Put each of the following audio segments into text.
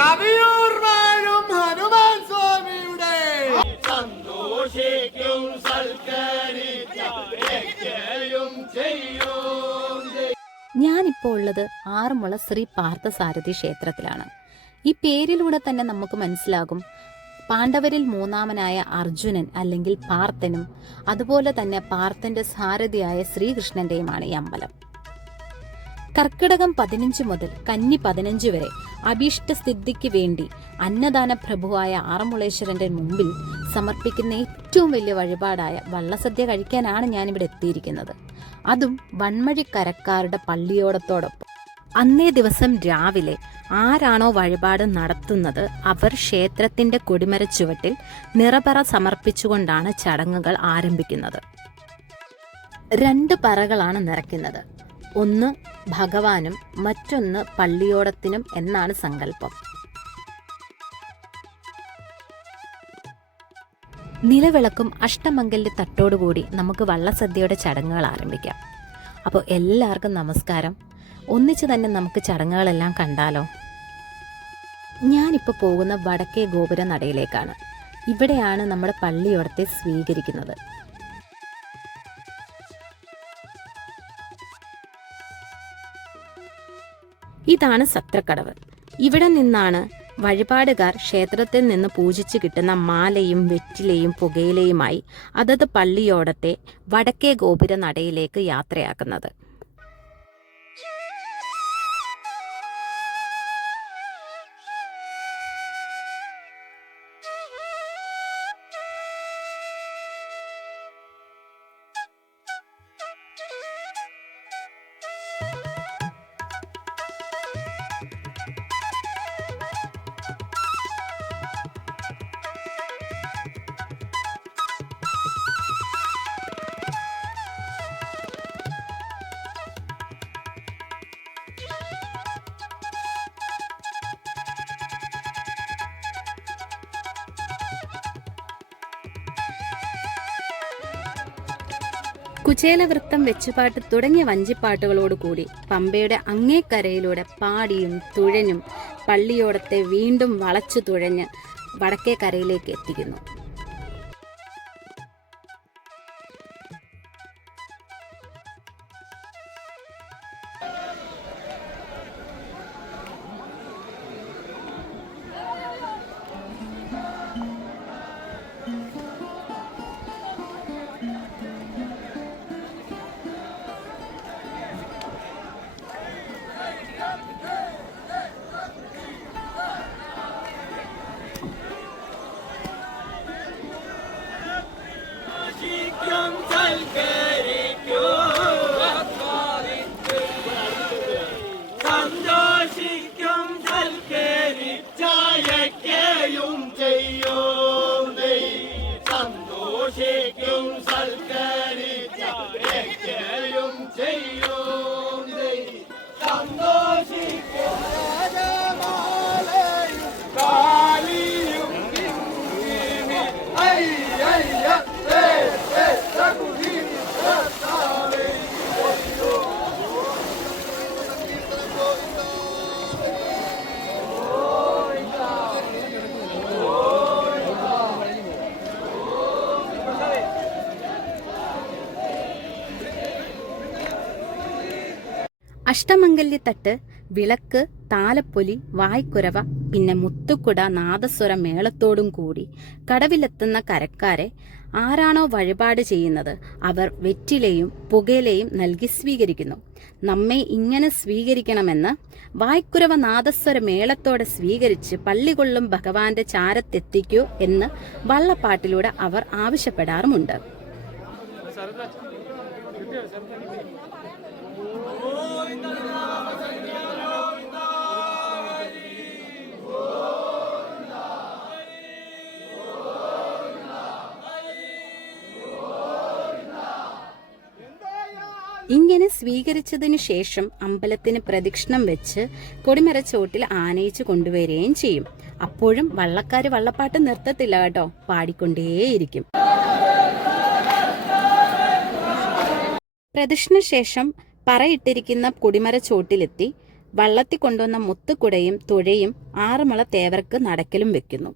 കവിയൂർ വാഴും ഹനുമാൻ സ്വാമിയുടെ സന്തോഷിക്കും ഞാനിപ്പോൾ ഉള്ളത് ആറന്മുള ശ്രീ പാർത്ഥസാരഥി ക്ഷേത്രത്തിലാണ്. ഈ പേരിലൂടെ തന്നെ നമുക്ക് മനസ്സിലാകും പാണ്ഡവരിൽ മൂന്നാമനായ അർജുനൻ അല്ലെങ്കിൽ പാർത്ഥനും അതുപോലെ തന്നെ പാർത്ഥന്റെ സാരഥിയായ ശ്രീകൃഷ്ണന്റെയുമാണ് ഈ അമ്പലം. കർക്കിടകം 15 മുതൽ കന്നി 15 വരെ അഭീഷ്ടസിദ്ധിക്ക് വേണ്ടി അന്നദാന പ്രഭുവായ ആറന്മുളേശ്വരന്റെ മുമ്പിൽ സമർപ്പിക്കുന്ന ഏറ്റവും വലിയ വഴിപാടായ വള്ളസദ്യ കഴിക്കാനാണ് ഞാനിവിടെ എത്തിയിരിക്കുന്നത്. അതും വൺമഴിക്കരക്കാരുടെ പള്ളിയോടത്തോടൊപ്പം. അന്നേ ദിവസം രാവിലെ ആരാണോ വഴിപാട് നടത്തുന്നത് അവർ ക്ഷേത്രത്തിന്റെ കൊടിമരച്ചുവട്ടിൽ നിറപറ സമർപ്പിച്ചുകൊണ്ടാണ് ചടങ്ങുകൾ ആരംഭിക്കുന്നത്. 2 പറകളാണ് നിറയ്ക്കുന്നത്. ഒന്ന് ഭഗവാനും മറ്റൊന്ന് പള്ളിയോടത്തിനും എന്നാണ് സങ്കല്പം. നിലവിളക്കും അഷ്ടമംഗല്യ തട്ടോടുകൂടി നമുക്ക് വള്ളസദ്യയുടെ ചടങ്ങുകൾ ആരംഭിക്കാം. അപ്പോൾ എല്ലാവർക്കും നമസ്കാരം. ഒന്നിച്ച് തന്നെ നമുക്ക് ചടങ്ങുകളെല്ലാം കണ്ടാലോ. ഞാനിപ്പോൾ പോകുന്ന വടക്കേ ഗോപുര നടയിലേക്കാണ്. ഇവിടെയാണ് നമ്മുടെ പള്ളിയോടത്തെ സ്വീകരിക്കുന്നത്. ഇതാണ് സത്രക്കടവ്. ഇവിടെ നിന്നാണ് വഴിപാടുകാർ ക്ഷേത്രത്തിൽ നിന്ന് പൂജിച്ച് കിട്ടുന്ന മാലയും വെറ്റിലയും പുകയിലയുമായി അതത് പള്ളിയോടത്തെ വടക്കേ ഗോപുര നടയിലേക്ക് യാത്രയാക്കുന്നത്. കുചേലവൃത്തം, വെച്ചുപാട്ട് തുടങ്ങിയ വഞ്ചിപ്പാട്ടുകളോടുകൂടി പമ്പയുടെ അങ്ങേക്കരയിലൂടെ പാടിയും തുഴഞ്ഞും പള്ളിയോടത്തെ വീണ്ടും വളച്ചു തുഴഞ്ഞ് വടക്കേ കരയിലേക്ക് എത്തിക്കുന്നു. അഷ്ടമംഗല്യത്തട്ട്, വിളക്ക്, താലപ്പൊലി, വായ്ക്കുരവ, പിന്നെ മുത്തുക്കുട നാദസ്വര മേളത്തോടും കൂടി കടവിലെത്തുന്ന കരക്കാരെ ആരാണോ വഴിപാട് ചെയ്യുന്നത് അവർ വെറ്റിലയും പുകയിലയും നൽകി സ്വീകരിക്കുന്നു. നമ്മെ ഇങ്ങനെ സ്വീകരിക്കണമെന്ന് വായ്ക്കുരവ നാദസ്വര മേളത്തോടെ സ്വീകരിച്ച് പള്ളികൊള്ളും ഭഗവാന്റെ ചാരത്തെത്തിക്കൂ എന്ന് വള്ളപ്പാട്ടിലൂടെ അവർ ആവശ്യപ്പെടാറുമുണ്ട്. ഇങ്ങനെ സ്വീകരിച്ചതിനു ശേഷം അമ്പലത്തിന് പ്രദക്ഷിണം വെച്ച് കൊടിമരച്ചോട്ടിൽ ആനയിച്ചു കൊണ്ടുവരികയും ചെയ്യും. അപ്പോഴും വള്ളക്കാര് വള്ളപ്പാട്ട് നിർത്തത്തില്ല കേട്ടോ, പാടിക്കൊണ്ടേയിരിക്കും. പ്രദക്ഷിണ ശേഷം പറയിട്ടിരിക്കുന്ന കൊടിമരച്ചോട്ടിലെത്തി വള്ളത്തിൽ കൊണ്ടുവന്ന മുത്തുകുടയും തുഴയും 6 മുള തേവർക്ക് നടക്കലും വെക്കുന്നു.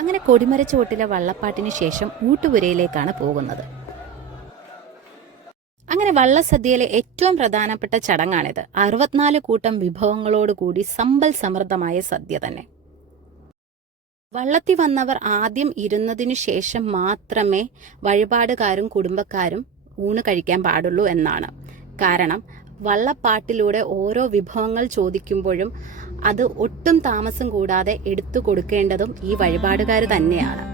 അങ്ങനെ കൊടിമരച്ചുവട്ടിലെ വള്ളപ്പാട്ടിന് ശേഷം ഊട്ടുപുരയിലേക്കാണ് പോകുന്നത്. അങ്ങനെ വള്ളസദ്യയിലെ ഏറ്റവും പ്രധാനപ്പെട്ട ചടങ്ങാണിത്. 64 കൂട്ടം വിഭവങ്ങളോടുകൂടി സമ്പൽ സമൃദ്ധമായ സദ്യ തന്നെ. വള്ളത്തിൽ വന്നവർ ആദ്യം ഇരുന്നതിനു ശേഷം മാത്രമേ വഴിപാടുകാരും കുടുംബക്കാരും ഊണ് കഴിക്കാൻ പാടുള്ളൂ എന്നാണ്. കാരണം വള്ളപ്പാട്ടിലൂടെ ഓരോ വിഭവങ്ങൾ ചോദിക്കുമ്പോഴും അത് ഒട്ടും താമസം കൂടാതെ എടുത്തു കൊടുക്കേണ്ടതും ഈ വഴിപാടുകാർ തന്നെയാണ്.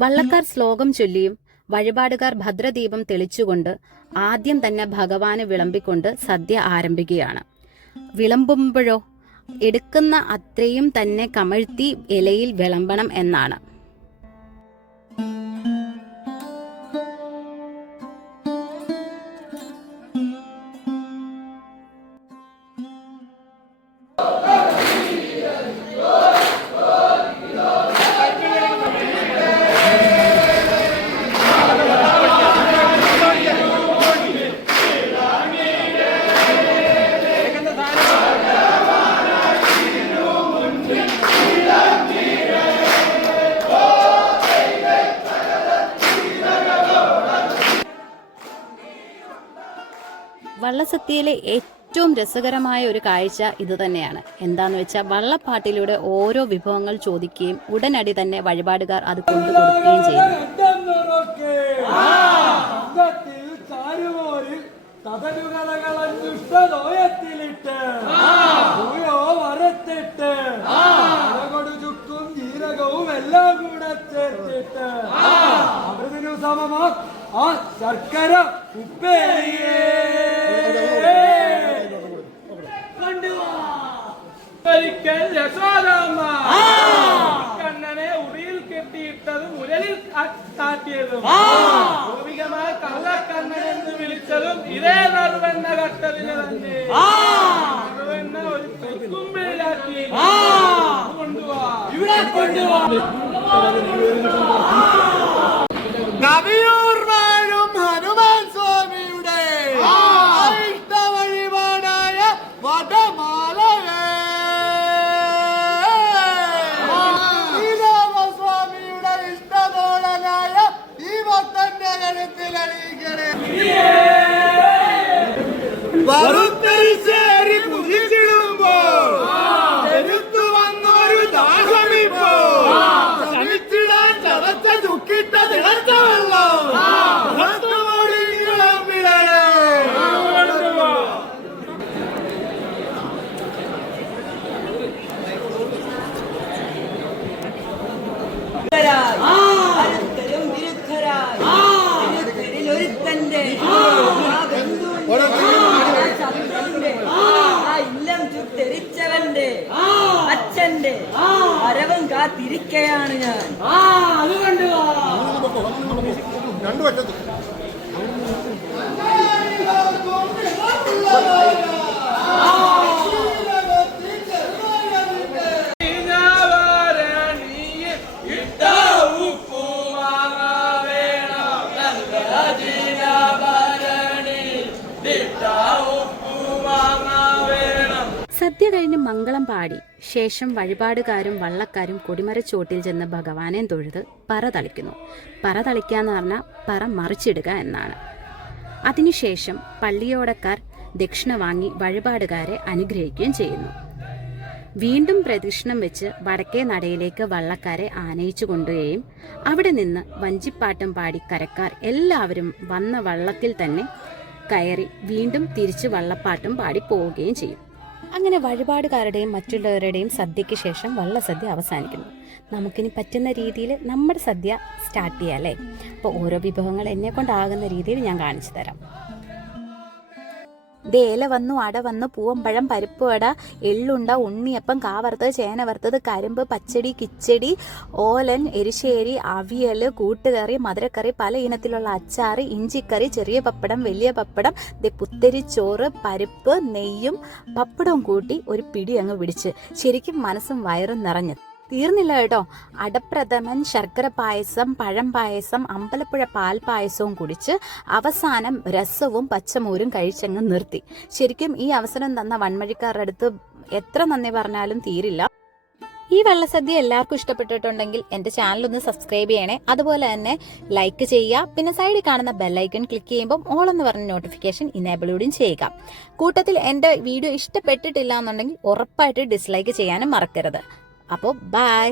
വള്ളക്കാർ ശ്ലോകം ചൊല്ലിയും വഴിപാടുകാർ ഭദ്രദീപം തെളിച്ചുകൊണ്ട് ആദ്യം തന്നെ ഭഗവാന് വിളമ്പിക്കൊണ്ട് സദ്യ ആരംഭിക്കുകയാണ്. വിളമ്പുമ്പോഴോ എടുക്കുന്ന അത്രയും തന്നെ കമഴ്ത്തി ഇലയിൽ വിളമ്പണം എന്നാണ്. വള്ളസദ്യയിലെ ഏറ്റവും രസകരമായ ഒരു കാഴ്ച ഇത് തന്നെയാണ്. എന്താന്ന് വെച്ചാൽ വള്ളപ്പാട്ടിലൂടെ ഓരോ വിഭവങ്ങൾ ചോദിക്കുകയും ഉടനടി തന്നെ വഴിപാടുകാർ അത് കൊണ്ടു കൊടുക്കുകയും ചെയ്യുന്നു. ശർക്കര ഉപ്പേരിയേ കണ്ണനെ ഉറിയിൽ കെട്ടിയിട്ടതും ഉരലിൽ കാട്ടിയതും ഭൗമികമായ കള്ളക്കണ്ണൻ എന്ന് വിളിച്ചതും ഇതേ നറുവെണ്ണ കട്ടതിന് തന്നെ. നറുവെണ്ണ ഒരു കുമ്പിളിലാക്കി കൊണ്ടുപോവാ. കവിയൂർ വാഴും ഹനുമാൻ സ്വാമിയുടെ ഇഷ്ട വഴിപാടായ വടമാലയെ ശ്രീരാമസ്വാമിയുടെ ഇഷ്ടതോഴനായ ഈ ഭക്തന്റെ കഴുത്തിൽ അണിയിക്കണേ. വറുത്തരിശേരി കുതിച്ചിടുമ്പോ എടുത്തു വന്നൊരു ദാഹമിപ്പോ ശമിച്ചിടാൻ ചതച്ച ചുക്കിട്ട തിളച്ച വെള്ളം ഇല്ലം ചുട്ടെരിച്ചവന്റെ അച്ഛന്റെ വരവും കാത്തിരിക്കയാണ് ഞാൻ. അത് കണ്ടു രണ്ടു വശത്തും സദ്യ കഴിഞ്ഞ് മംഗളം പാടി ശേഷം വഴിപാടുകാരും വള്ളക്കാരും കൊടിമരച്ചോട്ടിൽ ചെന്ന് ഭഗവാനെ തൊഴുത് പറ തളിക്കുന്നു. പറ തളിക്കാന്ന് പറഞ്ഞാൽ പറ മറിച്ചിടുക എന്നാണ്. അതിനുശേഷം പള്ളിയോടക്കാർ ദക്ഷിണ വാങ്ങി വഴിപാടുകാരെ അനുഗ്രഹിക്കുകയും ചെയ്യുന്നു. വീണ്ടും പ്രദക്ഷിണം വെച്ച് വടക്കേ നടയിലേക്ക് വള്ളക്കാരെ ആനയിച്ചു കൊണ്ടുപോവുകയും അവിടെ നിന്ന് വഞ്ചിപ്പാട്ടും പാടി കരക്കാർ എല്ലാവരും വന്ന വള്ളത്തിൽ തന്നെ കയറി വീണ്ടും തിരിച്ച് വള്ളപ്പാട്ടും പാടി പോവുകയും ചെയ്യും. അങ്ങനെ വഴിപാടുകാരുടെയും മറ്റുള്ളവരുടെയും സദ്യയ്ക്ക് ശേഷം വള്ളസദ്യ അവസാനിക്കുന്നു. നമുക്കിനി പറ്റുന്ന രീതിയിൽ നമ്മുടെ സദ്യ സ്റ്റാർട്ട് ചെയ്യാം അല്ലേ? അപ്പോൾ ഓരോ വിഭവങ്ങൾ എന്നെ കൊണ്ടാകുന്ന രീതിയിൽ ഞാൻ കാണിച്ചു തരാം. ഇല വന്നു, അട വന്നു, പൂവമ്പഴം, പരിപ്പ് വട, എള്ളുണ്ട, ഉണ്ണിയപ്പം, കാവറുത്തത്, ചേന വറുത്തത്, കരിമ്പ്, പച്ചടി, കിച്ചടി, ഓലൻ, എരിശ്ശേരി, അവിയൽ, കൂട്ടുകറി, മധുരക്കറി, പല ഇനത്തിലുള്ള അച്ചാറ്, ഇഞ്ചിക്കറി, ചെറിയ പപ്പടം, വലിയ പപ്പടം, പുത്തരിച്ചോറ്, പരിപ്പ്, നെയ്യും പപ്പടവും കൂട്ടി ഒരു പിടി അങ്ങ് പിടിച്ച് ശരിക്കും മനസ്സും വയറും നിറഞ്ഞു. തീർന്നില്ല കേട്ടോ. അടപ്രഥമൻ, ശർക്കര പായസം, പഴം പായസം, അമ്പലപ്പുഴ പാൽ പായസവും കുടിച്ച് അവസാനം രസവും പച്ചമോരും കഴിച്ചങ്ങ് നിർത്തി. ശരിക്കും ഈ അവസരം തന്ന വൺമഴിക്കാരുടെ അടുത്ത് എത്ര നന്ദി പറഞ്ഞാലും തീരില്ല. ഈ വള്ളസദ്യ എല്ലാവർക്കും ഇഷ്ടപ്പെട്ടിട്ടുണ്ടെങ്കിൽ എൻ്റെ ചാനലൊന്ന് സബ്സ്ക്രൈബ് ചെയ്യണേ. അതുപോലെ തന്നെ ലൈക്ക് ചെയ്യുക. പിന്നെ സൈഡിൽ കാണുന്ന ബെല്ലൈക്കൺ ക്ലിക്ക് ചെയ്യുമ്പോൾ ഓൾ എന്ന് പറഞ്ഞ നോട്ടിഫിക്കേഷൻ ഇനേബിളൂടെയും ചെയ്യുക. കൂട്ടത്തിൽ എൻ്റെ വീഡിയോ ഇഷ്ടപ്പെട്ടിട്ടില്ല എന്നുണ്ടെങ്കിൽ ഉറപ്പായിട്ട് ഡിസ്ലൈക്ക് ചെയ്യാനും മറക്കരുത്. അപ്പോൾ ബൈ.